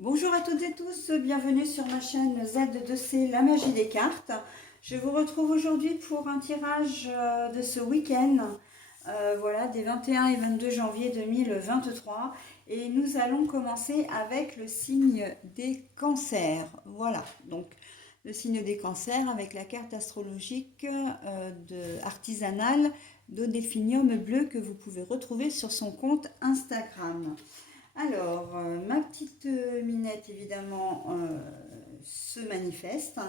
Bonjour à toutes et tous, bienvenue sur ma chaîne Z2C, la magie des cartes. Je vous retrouve aujourd'hui pour un tirage de ce week-end, voilà, des 21 et 22 janvier 2023. Et nous allons commencer avec le signe des cancers. Voilà, donc le signe des cancers avec la carte astrologique artisanale d'Odéphinium bleu que vous pouvez retrouver sur son compte Instagram. Alors, ma petite minette, évidemment, se manifeste.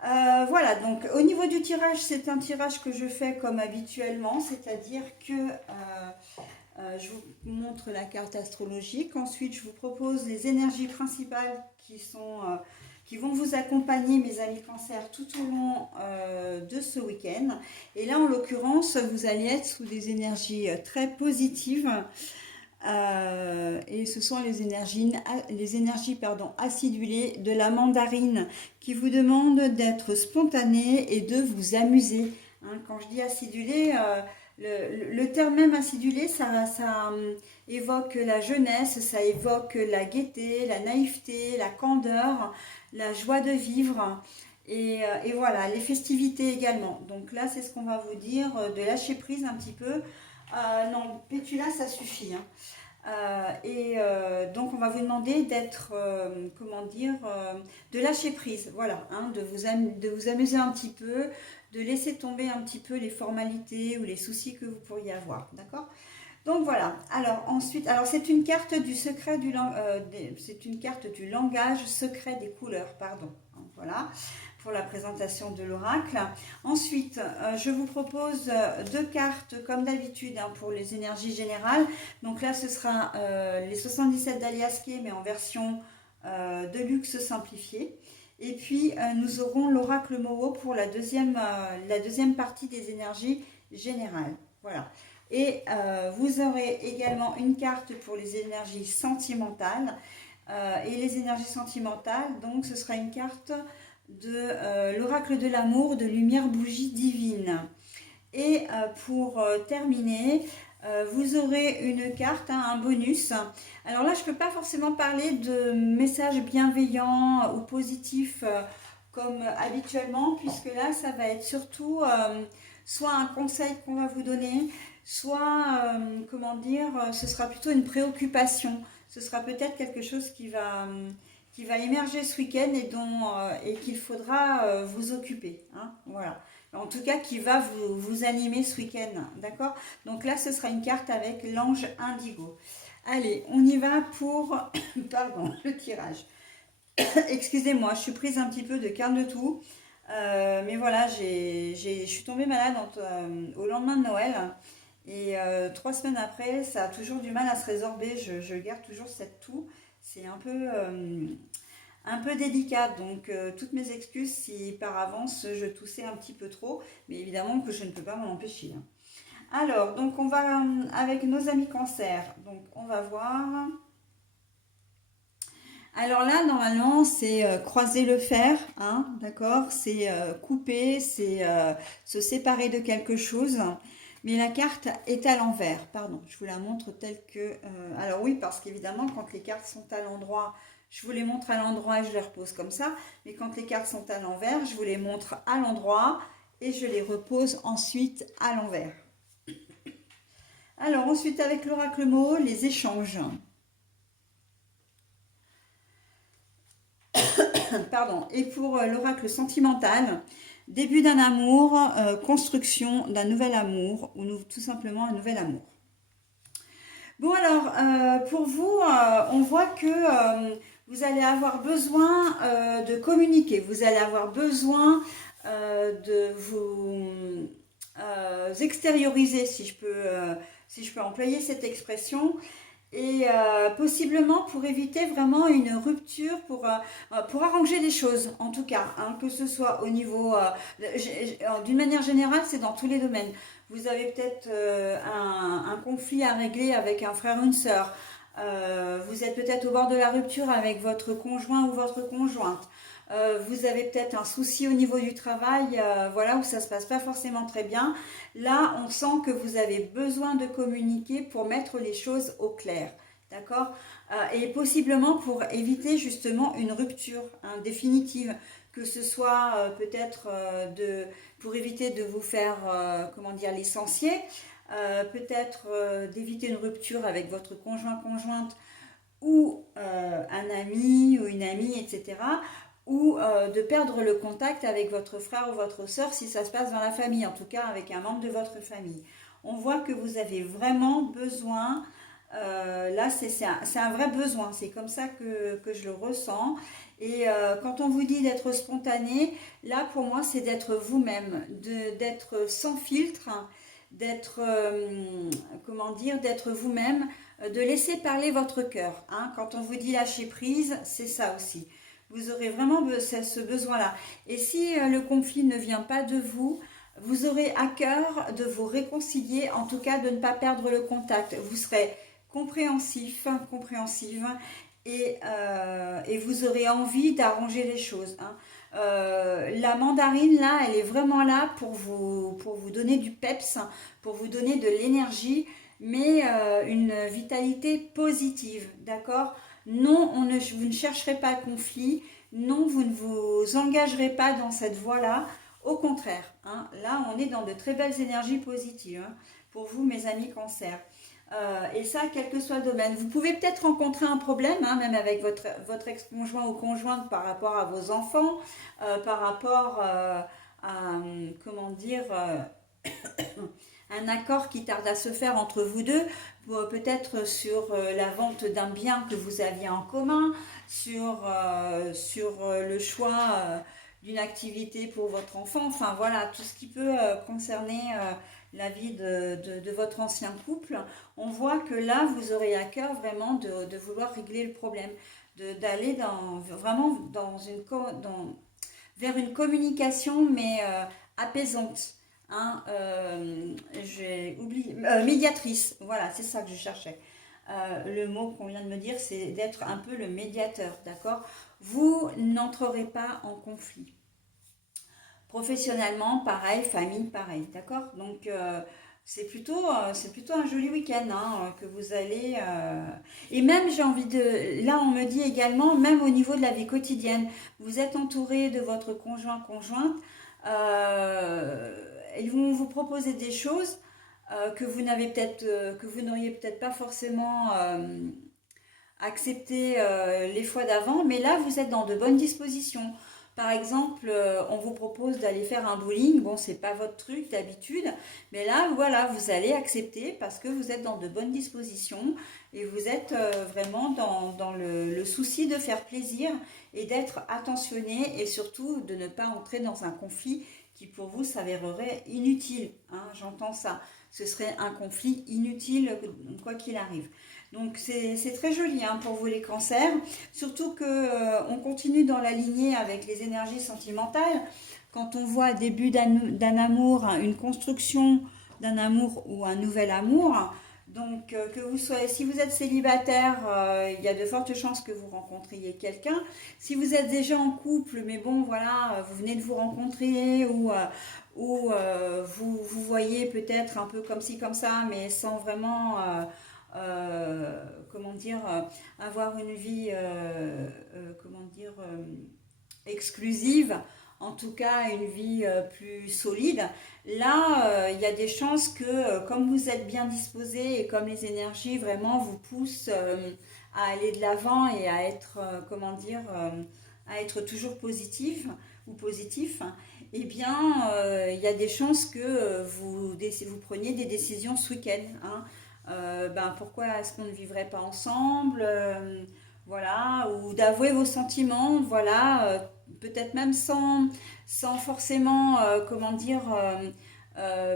Voilà, donc au niveau du tirage, c'est un tirage que je fais comme habituellement, c'est-à-dire que je vous montre la carte astrologique. Ensuite, je vous propose les énergies principales qui vont vous accompagner, mes amis cancers, tout au long de ce week-end. Et là, en l'occurrence, vous allez être sous des énergies très positives. Et ce sont les énergies acidulées de la mandarine qui vous demandent d'être spontané et de vous amuser. Hein, quand je dis acidulé, le terme même acidulé, ça évoque la jeunesse, ça évoque la gaieté, la naïveté, la candeur, la joie de vivre. Et voilà, les festivités également. Donc là, c'est ce qu'on va vous dire, de lâcher prise un petit peu. Non, Pétula, ça suffit. Hein. Donc on va vous demander d'être, de lâcher prise, voilà, hein, de vous amuser un petit peu, de laisser tomber un petit peu les formalités ou les soucis que vous pourriez avoir, d'accord? Donc voilà, alors ensuite, alors c'est une carte du secret c'est une carte du langage secret des couleurs, pardon, hein, voilà, pour la présentation de l'oracle. Ensuite, je vous propose deux cartes comme d'habitude, hein, pour les énergies générales. Donc là, ce sera les 77 d'Aliasqué, mais en version de luxe simplifiée. Et puis, nous aurons l'oracle Moho pour la deuxième partie des énergies générales. Voilà. Et vous aurez également une carte pour les énergies sentimentales. Et les énergies sentimentales, donc ce sera une carte de l'oracle de l'amour de lumière bougie divine. Et pour terminer, vous aurez une carte, hein, un bonus. Alors là, je ne peux pas forcément parler de messages bienveillants ou positifs comme habituellement, puisque là, ça va être surtout soit un conseil qu'on va vous donner, soit, ce sera plutôt une préoccupation. Ce sera peut-être quelque chose qui va émerger ce week-end et qu'il faudra vous occuper. Hein, voilà. En tout cas, qui va vous animer ce week-end. D'accord? Donc là, ce sera une carte avec l'ange indigo. Allez, on y va pour pardon, le tirage. Excusez-moi, je suis prise un petit peu de quart de tout. Mais voilà, je suis tombée malade au lendemain de Noël. Et 3 semaines après, ça a toujours du mal à se résorber. Je garde toujours cette toux. C'est un peu délicat. Donc, toutes mes excuses si par avance je toussais un petit peu trop. Mais évidemment que je ne peux pas m'en empêcher. Hein. Alors, donc on va avec nos amis cancer. Donc, on va voir. Alors là, normalement, c'est croiser le fer, hein, d'accord? C'est couper, c'est se séparer de quelque chose. Mais la carte est à l'envers. Pardon, je vous la montre telle que... alors oui, parce qu'évidemment, quand les cartes sont à l'endroit, je vous les montre à l'endroit et je les repose comme ça. Mais quand les cartes sont à l'envers, je vous les montre à l'endroit et je les repose ensuite à l'envers. Alors ensuite, avec l'oracle mot, les échanges. Pardon. Et pour l'oracle sentimental, début d'un amour, construction d'un nouvel amour ou tout simplement un nouvel amour. Bon alors, pour vous, on voit que vous allez avoir besoin de communiquer, vous allez avoir besoin de vous extérioriser, si je peux employer cette expression, et possiblement pour éviter vraiment une rupture, pour arranger les choses en tout cas, hein, que ce soit au niveau, d'une manière générale, c'est dans tous les domaines. Vous avez peut-être un conflit à régler avec un frère ou une sœur, vous êtes peut-être au bord de la rupture avec votre conjoint ou votre conjointe. Vous avez peut-être un souci au niveau du travail, voilà, où ça se passe pas forcément très bien. Là, on sent que vous avez besoin de communiquer pour mettre les choses au clair. d'accord? Et possiblement pour éviter justement une rupture hein, définitive, que ce soit peut-être pour éviter de vous faire, comment dire, licencier, peut-être d'éviter une rupture avec votre conjointe ou un ami ou une amie, etc. Ou de perdre le contact avec votre frère ou votre soeur si ça se passe dans la famille, en tout cas avec un membre de votre famille. On voit que vous avez vraiment besoin, là c'est un vrai besoin, c'est comme ça que je le ressens. Et quand on vous dit d'être spontané, là pour moi c'est d'être vous-même, d'être sans filtre, d'être, comment dire, d'être vous-même, de laisser parler votre cœur. Hein. Quand on vous dit lâcher prise, c'est ça aussi. Vous aurez vraiment ce besoin-là. Et si le conflit ne vient pas de vous, vous aurez à cœur de vous réconcilier, en tout cas de ne pas perdre le contact. Vous serez compréhensif, compréhensive, et vous aurez envie d'arranger les choses. Hein. La mandarine, là, elle est vraiment là pour vous donner du peps, pour vous donner de l'énergie, mais une vitalité positive, d'accord? Non, vous ne chercherez pas le conflit, non, vous ne vous engagerez pas dans cette voie-là, au contraire, hein, là, on est dans de très belles énergies positives, hein, pour vous, mes amis cancer. Et ça, quel que soit le domaine. Vous pouvez peut-être rencontrer un problème, hein, même avec votre ex-conjoint ou conjointe par rapport à vos enfants, par rapport comment dire, un accord qui tarde à se faire entre vous deux, peut-être sur la vente d'un bien que vous aviez en commun, sur le choix d'une activité pour votre enfant, enfin voilà, tout ce qui peut concerner la vie de votre ancien couple. On voit que là, vous aurez à cœur vraiment de vouloir régler le problème, d'aller vraiment vers une communication, mais apaisante. Hein, j'ai oublié, médiatrice, voilà, c'est ça que je cherchais. Le mot qu'on vient de me dire, c'est d'être un peu le médiateur, d'accord? Vous n'entrerez pas en conflit. Professionnellement, pareil, famille, pareil, d'accord? Donc, c'est plutôt un joli week-end hein, que vous allez... Et même, j'ai envie de... Là, on me dit également, même au niveau de la vie quotidienne, vous êtes entouré de votre conjointe, ils vont vous proposer des choses que vous n'auriez peut-être pas forcément accepté les fois d'avant, mais là, vous êtes dans de bonnes dispositions. Par exemple, on vous propose d'aller faire un bowling. Bon, c'est pas votre truc d'habitude, mais là, voilà, vous allez accepter parce que vous êtes dans de bonnes dispositions et vous êtes vraiment dans le souci de faire plaisir et d'être attentionné et surtout de ne pas entrer dans un conflit qui pour vous s'avérerait inutile. Hein, j'entends ça. Ce serait un conflit inutile quoi qu'il arrive. Donc c'est très joli hein, pour vous les cancers, surtout que on continue dans la lignée avec les énergies sentimentales. Quand on voit début d'un amour, hein, une construction d'un amour ou un nouvel amour, donc que vous soyez, si vous êtes célibataire, il y a de fortes chances que vous rencontriez quelqu'un. Si vous êtes déjà en couple, mais bon voilà, vous venez de vous rencontrer ou vous voyez peut-être un peu comme ci comme ça, mais sans vraiment comment dire, avoir une vie, comment dire, exclusive, en tout cas une vie plus solide. Là, il y a des chances que, comme vous êtes bien disposé et comme les énergies vraiment vous poussent à aller de l'avant et à être, comment dire, à être toujours positif ou positif, eh bien, il y a des chances que vous preniez des décisions ce week-end. Hein. Pourquoi est-ce qu'on ne vivrait pas ensemble voilà, ou d'avouer vos sentiments, voilà, peut-être même sans forcément, comment dire,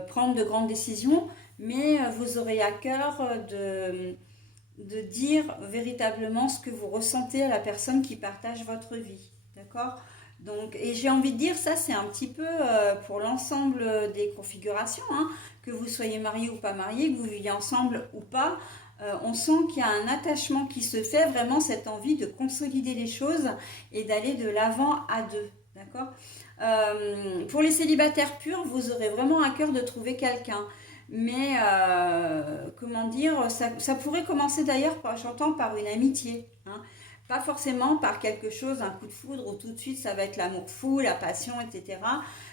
prendre de grandes décisions, mais vous aurez à cœur de dire véritablement ce que vous ressentez à la personne qui partage votre vie, d'accord? Donc, et j'ai envie de dire, ça c'est un petit peu pour l'ensemble des configurations, hein, que vous soyez marié ou pas marié, que vous viviez ensemble ou pas, on sent qu'il y a un attachement qui se fait, vraiment cette envie de consolider les choses et d'aller de l'avant à deux, d'accord? Pour les célibataires purs, vous aurez vraiment à cœur de trouver quelqu'un. Mais comment dire, ça pourrait commencer d'ailleurs, j'entends, par une amitié, hein. Pas forcément par quelque chose, un coup de foudre, où tout de suite ça va être l'amour fou, la passion, etc.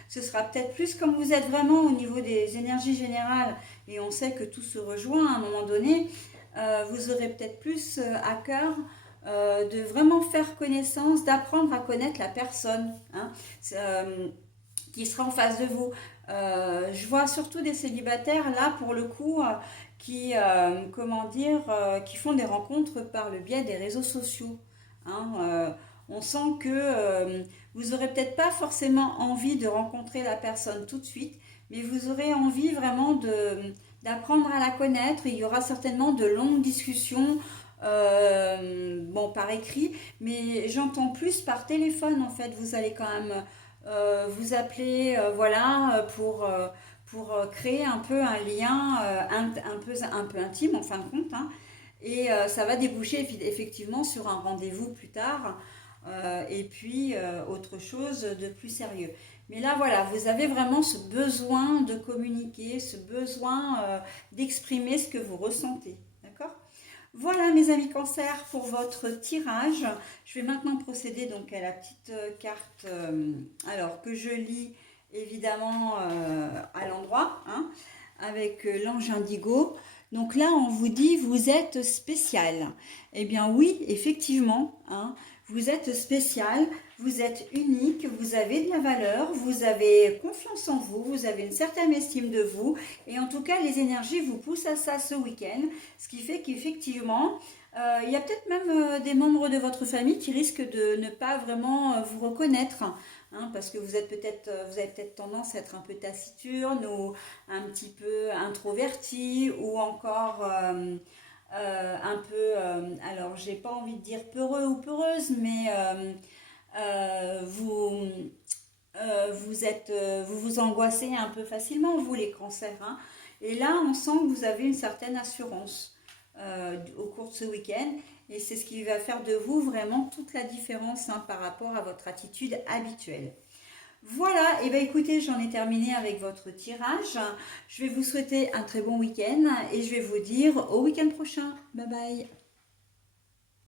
Ce sera peut-être plus comme vous êtes vraiment au niveau des énergies générales, et on sait que tout se rejoint à un moment donné, vous aurez peut-être plus à cœur de vraiment faire connaissance, d'apprendre à connaître la personne, hein, qui sera en face de vous. Je vois surtout des célibataires là pour le coup qui, comment dire, qui font des rencontres par le biais des réseaux sociaux, hein. On sent que vous aurez peut-être pas forcément envie de rencontrer la personne tout de suite, mais vous aurez envie vraiment d'apprendre à la connaître. Il y aura certainement de longues discussions, bon, par écrit, mais j'entends plus par téléphone en fait. Vous allez quand même vous appeler, voilà, pour créer un peu un lien un peu intime en fin de compte, hein. Et ça va déboucher effectivement sur un rendez-vous plus tard, et puis autre chose de plus sérieux. Mais là, voilà, vous avez vraiment ce besoin de communiquer, ce besoin d'exprimer ce que vous ressentez. D'accord? Voilà mes amis cancer pour votre tirage. Je vais maintenant procéder donc à la petite carte, alors que je lis évidemment à l'endroit, hein, avec l'ange indigo. Donc là, on vous dit, vous êtes spécial. Eh bien oui, effectivement, hein, vous êtes spécial, vous êtes unique, vous avez de la valeur, vous avez confiance en vous, vous avez une certaine estime de vous. Et en tout cas, les énergies vous poussent à ça ce week-end. Ce qui fait qu'effectivement, il y a peut-être même des membres de votre famille qui risquent de ne pas vraiment vous reconnaître, hein, parce que vous avez peut-être tendance à être un peu taciturne ou un petit peu introverti ou encore un peu, alors j'ai pas envie de dire peureux ou peureuse, mais vous vous angoissez un peu facilement, vous les cancers, hein. Et là, on sent que vous avez une certaine assurance au cours de ce week-end. Et c'est ce qui va faire de vous vraiment toute la différence, hein, par rapport à votre attitude habituelle. Voilà, et bien écoutez, j'en ai terminé avec votre tirage. Je vais vous souhaiter un très bon week-end et je vais vous dire au week-end prochain. Bye bye.